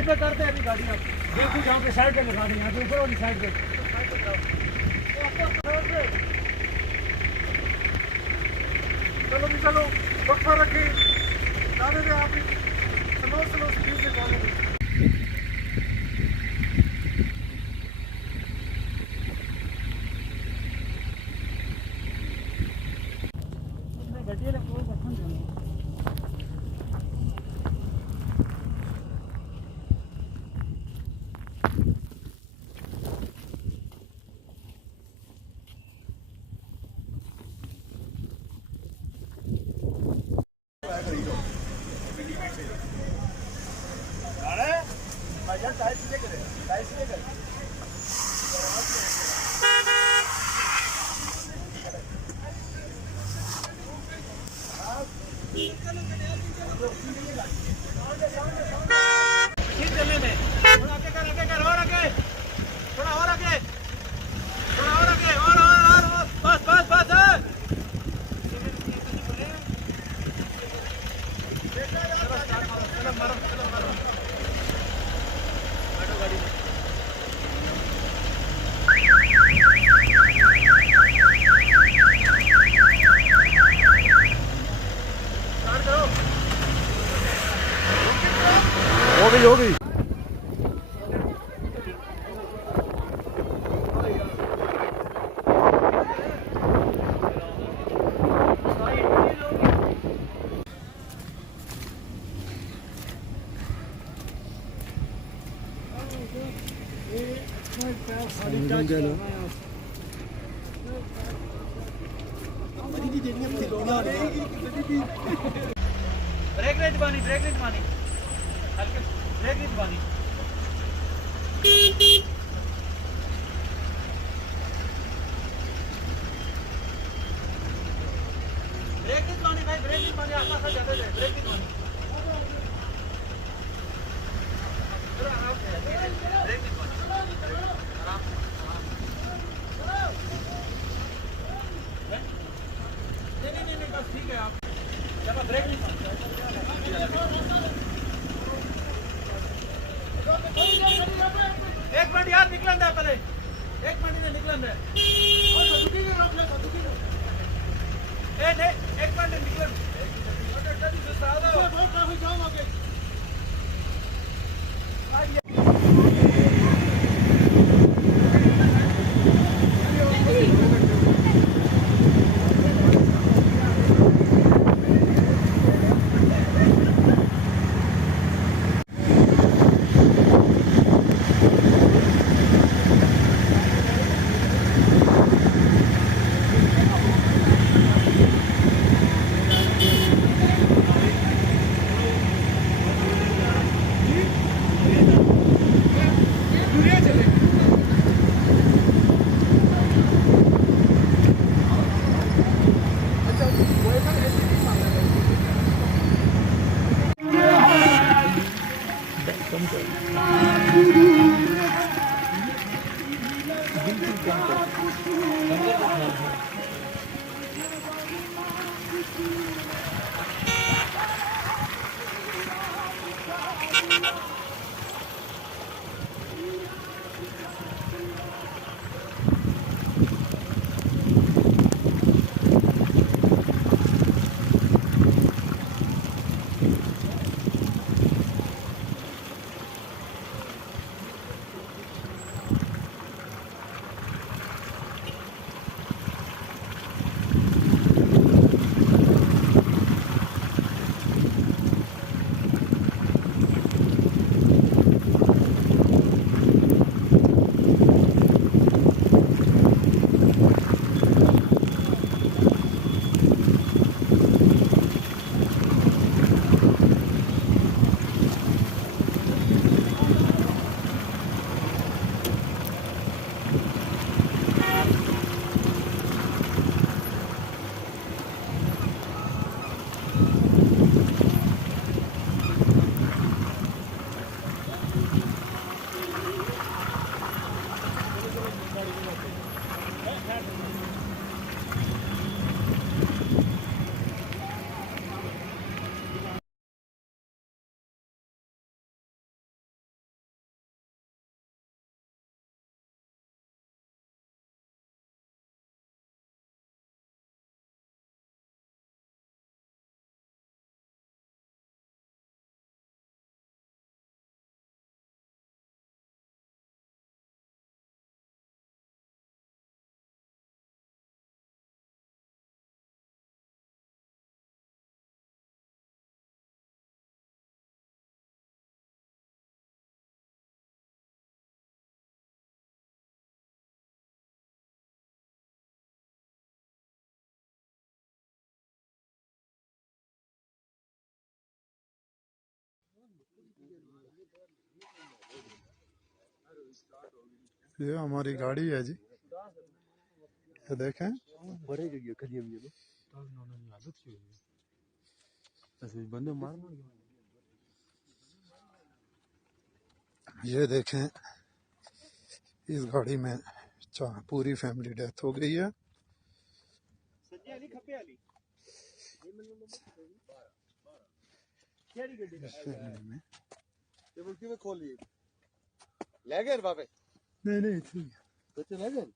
Side पे करते हैं अभी गाड़ी आप देखो जहाँ पे साइड पे लगा दें यहाँ पे ऊपर वाली साइड पे चलो भी चलो वक्फा रखिए जाने दें आप स्लो स्लो स्पीड में जाने दें हो गई ब्रेक नहीं दबानी हल्के ब्रेक नहीं दबानी भाई ब्रेक नहीं दबानी आसपास से जाते जाए ब्रेक नहीं दबानी ब्रेक नहीं दबानी आराम नहीं बस ठीक है आप जब ब्रेक नहीं एक मिनट यार निकलन है पहले एक मिनट में निकलन है एक मिनट निकलन Thank you. ये हमारी गाड़ी है जी, ये देखें। बंदे मारना ये देखें, इस गाड़ी में पूरी फैमिली डेथ हो गई है। ले गए बाबे? नहीं ठीक बच्चे ले गए?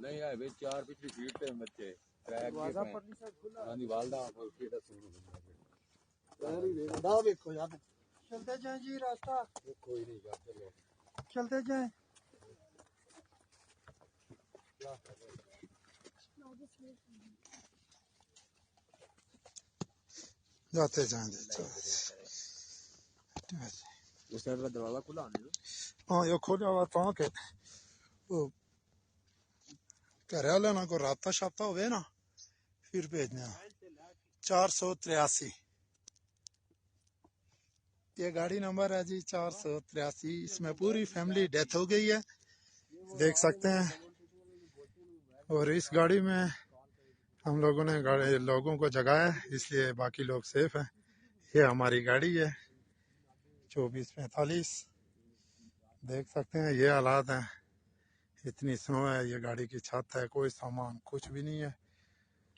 नहीं यार भाई, 4 पिछली सीट पे बच्चे ट्रैक के वालदा देखो यार। चलते जाए जी, रास्ता कोई नहीं यार, चलो चलते जाए। जाते जाएंगे। उस साइड का दरवाजा खुला है। हाँ ये खोला हुआ था कि वो घर वाले ना को राबता शाबता हुए ना फिर भेजने। 483 ये गाड़ी नंबर है जी, 483। इसमें पूरी फैमिली डेथ हो गई है, देख सकते हैं। और इस गाड़ी में हम लोगों ने लोगों को जगाया, इसलिए बाकी लोग सेफ हैं। ये हमारी गाड़ी है 2445, देख सकते हैं। ये हालात हैं, इतनी स्नो है। ये गाड़ी की छत है, कोई सामान कुछ भी नहीं है,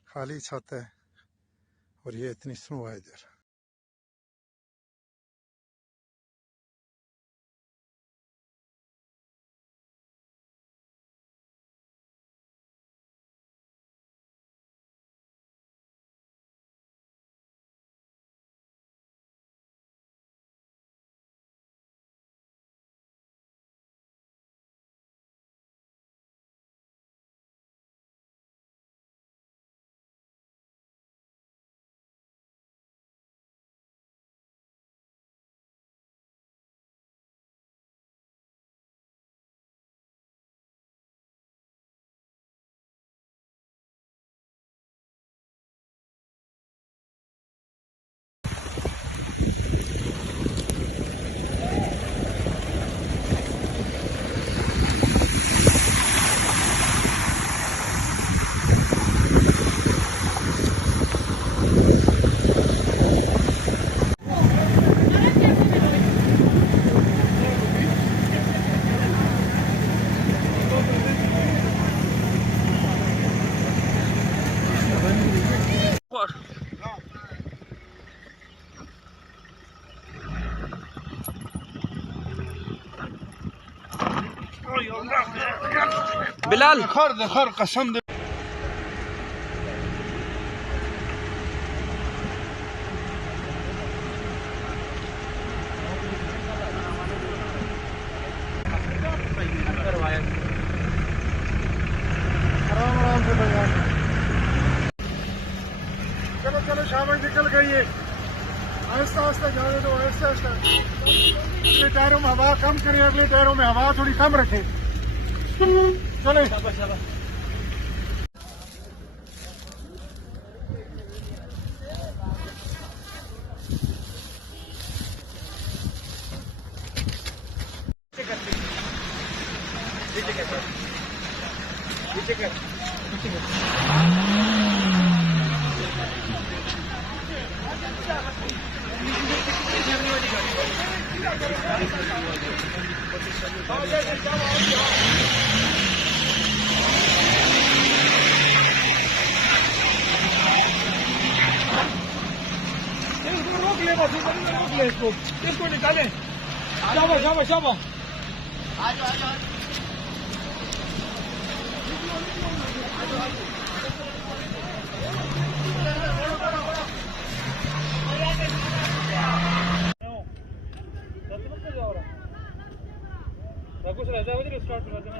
खाली छत है। और ये इतनी स्नो है इधर। बिलाल खर कसम दे। आराम से भैया, चलो चलो शाबाश, निकल गई है। आहिस्ता आहिस्ता जाने दो, आहिस्ता आहिस्ता। अगले टायरों में हवा कम करें, अगले टायरों में हवा थोड़ी कम रखें। चले इसको निकालें। शाबाश शाबाश शाबाश। कुछ रहता है स्टार्ट कर देना।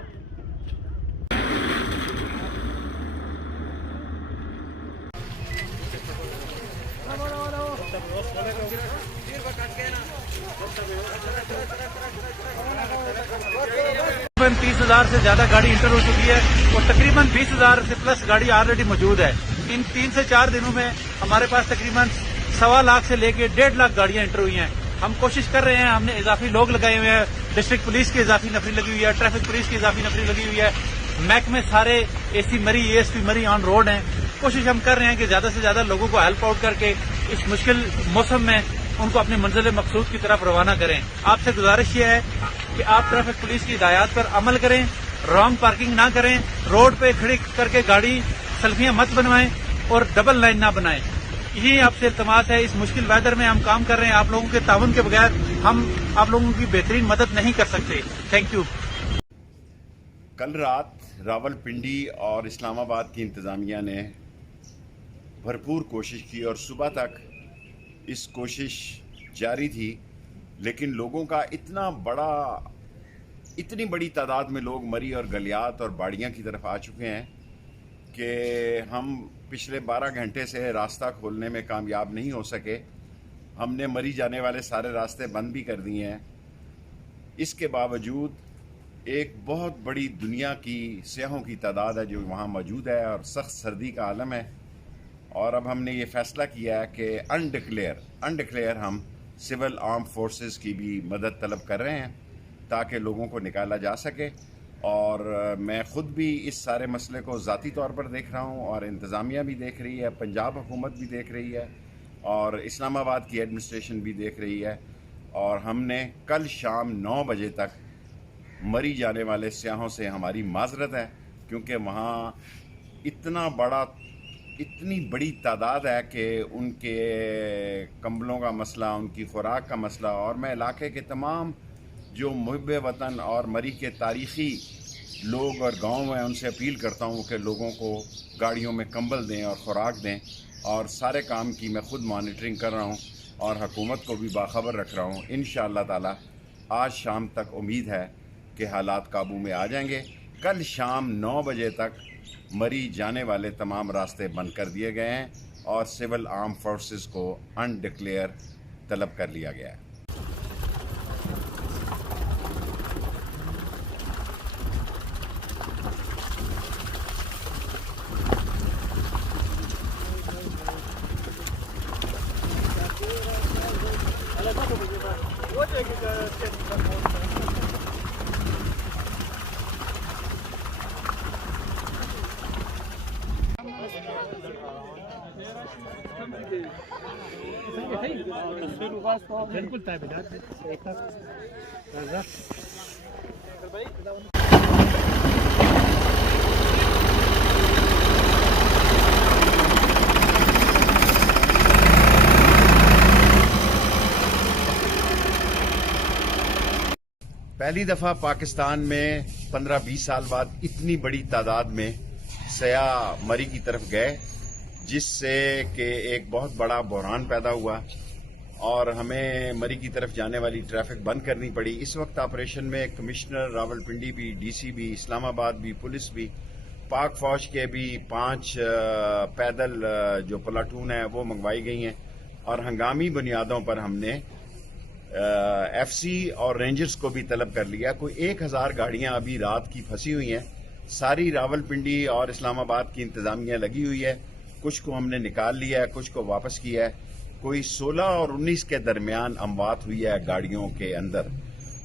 तकरीबन 30,000 से ज्यादा गाड़ी इंटर हो चुकी है और तकरीबन 20,000 से प्लस गाड़ी ऑलरेडी मौजूद है। इन 3 से 4 दिनों में हमारे पास तकरीबन 1.25 लाख से लेके 1.5 लाख गाड़ियां इंटर हुई हैं। हम कोशिश कर रहे हैं, हमने इजाफी लोग लगाए हुए हैं, डिस्ट्रिक्ट पुलिस की इजाफी नफरी लगी हुई है, ट्रैफिक पुलिस की इजाफी नफरी लगी हुई है, महकमे सारे एसी मरी एएसपी मरी ऑन रोड हैं। कोशिश हम कर रहे हैं कि ज्यादा से ज्यादा लोगों को हेल्प आउट करके इस मुश्किल मौसम में उनको अपनी मंजिल मकसूद की तरफ रवाना करें। आपसे गुजारिश ये है कि आप ट्रैफिक पुलिस की हिदायत पर अमल करें, रॉन्ग पार्किंग ना करें, रोड पे खड़ी करके गाड़ी सेल्फियां मत बनवाएं और डबल लाइन ना बनाएं। यही आपसे इल्तमास है। इस मुश्किल वेदर में हम काम कर रहे हैं, आप लोगों के ताउन के बगैर हम आप लोगों की बेहतरीन मदद नहीं कर सकते। Thank you. कल रात रावलपिंडी और इस्लामाबाद की इंतज़ामिया ने भरपूर कोशिश की और सुबह तक इस कोशिश जारी थी, लेकिन लोगों का इतनी बड़ी तादाद में लोग मरी और गलियात और बाड़ियाँ की तरफ आ चुके हैं कि हम पिछले 12 घंटे से रास्ता खोलने में कामयाब नहीं हो सके। हमने मरी जाने वाले सारे रास्ते बंद भी कर दिए हैं। इसके बावजूद एक बहुत बड़ी दुनिया की सियाहों की तादाद है जो वहाँ मौजूद है और सख्त सर्दी का आलम है। और अब हमने ये फ़ैसला किया है कि अनडिक्लेयर हम सिविल आर्म फोर्सेस की भी मदद तलब कर रहे हैं ताकि लोगों को निकाला जा सके। और मैं ख़ुद भी इस सारे मसले को ज़ाती तौर पर देख रहा हूँ और इंतज़ामिया भी देख रही है, पंजाब हुकूमत भी देख रही है और इस्लामाबाद की एडमिनिस्ट्रेशन भी देख रही है। और हमने कल शाम 9 बजे तक मरी जाने वाले सियाहों से हमारी माजरत है, क्योंकि वहाँ इतनी बड़ी तादाद है कि उनके कंबलों का मसला, उनकी खुराक का मसला। और मैं इलाके के तमाम जो मुहिब्बे वतन और मरी के तारीख़ी लोग और गांव हैं उनसे अपील करता हूँ कि लोगों को गाड़ियों में कंबल दें और खुराक दें। और सारे काम की मैं ख़ुद मॉनिटरिंग कर रहा हूँ और हुकूमत को भी बाखबर रख रहा हूँ। इंशाअल्लाह ताला आज शाम तक उम्मीद है कि हालात काबू में आ जाएंगे। कल शाम 9 बजे तक मरी जाने वाले तमाम रास्ते बंद कर दिए गए हैं और सिविल आर्म फोर्सेस को अनडिक्लेयर तलब कर लिया गया है। बिल्कुल पहली दफ़ा पाकिस्तान में 15-20 साल बाद इतनी बड़ी तादाद में सयाह मरी की तरफ गए, जिससे कि एक बहुत बड़ा बहरान पैदा हुआ और हमें मरी की तरफ जाने वाली ट्रैफिक बंद करनी पड़ी। इस वक्त ऑपरेशन में कमिश्नर रावलपिंडी भी, डीसी भी, इस्लामाबाद भी, पुलिस भी, पाक फौज के भी 5 पैदल जो प्लाटून है वो मंगवाई गई हैं। और हंगामी बुनियादों पर हमने एफसी और रेंजर्स को भी तलब कर लिया। कोई 1000 गाड़ियां अभी रात की फंसी हुई हैं। सारी रावलपिंडी और इस्लामाबाद की इंतजामिया लगी हुई है। कुछ को हमने निकाल लिया है, कुछ को वापस किया है। कोई 16 और 19 के दरमियान अमवात हुई है गाड़ियों के अंदर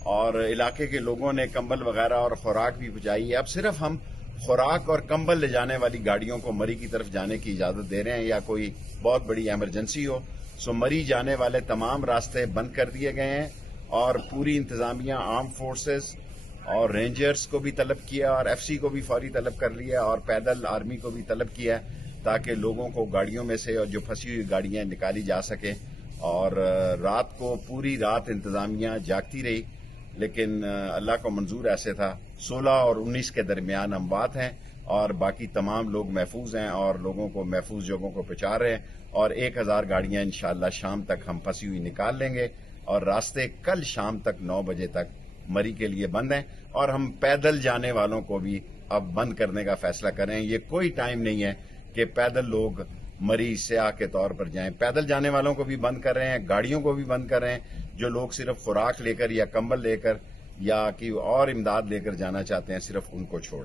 और इलाके के लोगों ने कंबल वगैरह और खुराक भी पहुंचाई है। अब सिर्फ हम खुराक और कंबल ले जाने वाली गाड़ियों को मरी की तरफ जाने की इजाजत दे रहे हैं या कोई बहुत बड़ी एमरजेंसी हो। सो मरी जाने वाले तमाम रास्ते बंद कर दिए गए हैं और पूरी इंतजामिया, आर्म फोर्सेस और रेंजर्स को भी तलब किया और एफसी को भी फौरी तलब कर लिया और पैदल आर्मी को भी तलब किया ताकि लोगों को गाड़ियों में से और जो फंसी हुई गाड़ियां निकाली जा सके। और रात को पूरी रात इंतजामिया जागती रही, लेकिन अल्लाह को मंजूर ऐसे था। 16 और 19 के दरमियान अमवात हैं और बाकी तमाम लोग महफूज हैं और लोगों को महफूज जगहों को पहुंचा रहे हैं। और 1000 गाड़ियां इंशाअल्लाह शाम तक हम फंसी हुई निकाल लेंगे और रास्ते कल शाम तक 9 बजे तक मरी के लिए बंद हैं। और हम पैदल जाने वालों को भी अब बंद करने का फैसला कर रहे हैं। ये कोई टाइम नहीं है कि पैदल लोग मरी सयाह के तौर पर जाएं। पैदल जाने वालों को भी बंद कर रहे हैं, गाड़ियों को भी बंद कर रहे हैं। जो लोग सिर्फ खुराक लेकर या कंबल लेकर या कि और इमदाद लेकर जाना चाहते हैं, सिर्फ उनको छोड़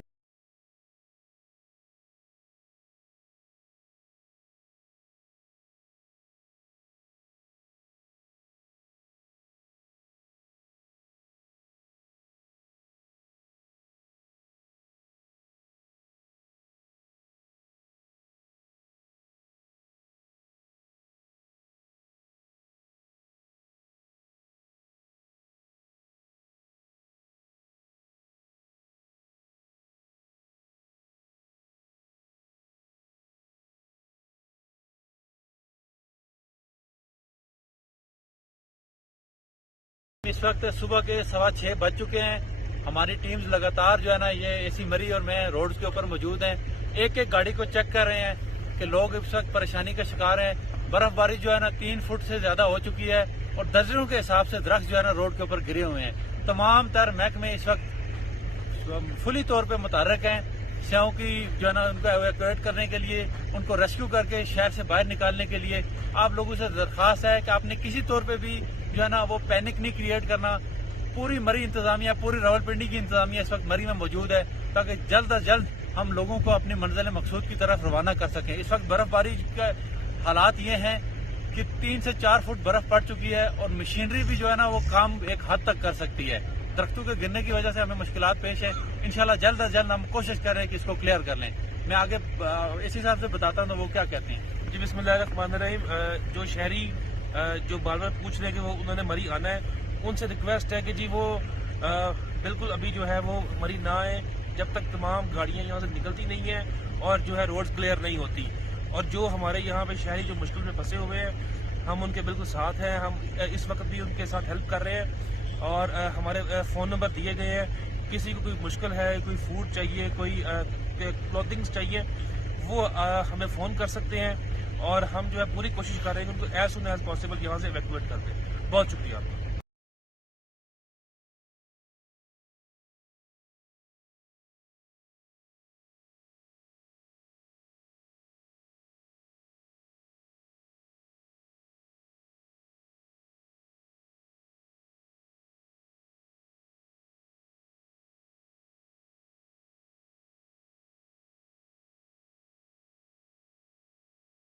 इस वक्त सुबह के 6:15 बज चुके हैं। हमारी टीम्स लगातार जो है ना ये एसी मरी और मैं रोड्स के ऊपर मौजूद हैं। एक एक गाड़ी को चेक कर रहे हैं कि लोग इस वक्त परेशानी का शिकार हैं। बर्फबारी जो है ना 3 फुट से ज्यादा हो चुकी है और दर्जनों के हिसाब से दरख्त जो है ना रोड के ऊपर गिरे हुए हैं। तमाम तर महकमे इस वक्त फुली तौर पर मुतहरक हैं स्याओं की जो है ना उनको एवैक्यूएट करने के लिए, उनको रेस्क्यू करके शहर से बाहर निकालने के लिए। आप लोगों से दरखास्त है कि आपने किसी तौर पे भी जो है ना वो पैनिक नहीं क्रिएट करना। पूरी मरी इंतजामिया, पूरी रावलपिंडी की इंतजामिया इस वक्त मरी में मौजूद है ताकि जल्द अज जल्द हम लोगों को अपनी मंजिल मकसूद की तरफ रवाना कर सकें। इस वक्त बर्फबारी के हालात ये हैं कि 3 से 4 फुट बर्फ पड़ चुकी है और मशीनरी भी जो है ना वो काम एक हद तक कर सकती है। दरख्तों के गिरने की वजह से हमें मुश्किलात पेश है। इंशाल्लाह जल्द अज जल्द हम कोशिश कर रहे हैं कि इसको क्लियर कर लें। मैं आगे इस हिसाब से बताता हूँ तो वो क्या कहते हैं। जी बिस्मिल्लाहिर्रहमानिर्रहीम। जो शहरी जो बार बार पूछ रहे हैं कि वो उन्होंने मरी आना है, उनसे रिक्वेस्ट है कि जी वो बिल्कुल अभी जो है वो मरी ना आए जब तक तमाम गाड़ियां यहाँ से निकलती नहीं है और जो है रोड्स क्लियर नहीं होती। और जो हमारे यहाँ पे शहरी जो मुश्किल में फंसे हुए हैं हम उनके बिल्कुल साथ हैं। हम इस वक्त भी उनके साथ हेल्प कर रहे हैं और हमारे फ़ोन नंबर दिए गए हैं। किसी को कोई मुश्किल है, कोई फूड चाहिए, कोई क्लॉथिंग्स चाहिए, वो हमें फ़ोन कर सकते हैं और हम जो है पूरी कोशिश कर रहे हैं कि उनको एज सुन एज पॉसिबल यहाँ से इवैक्यूएट कर दें। बहुत शुक्रिया आपका।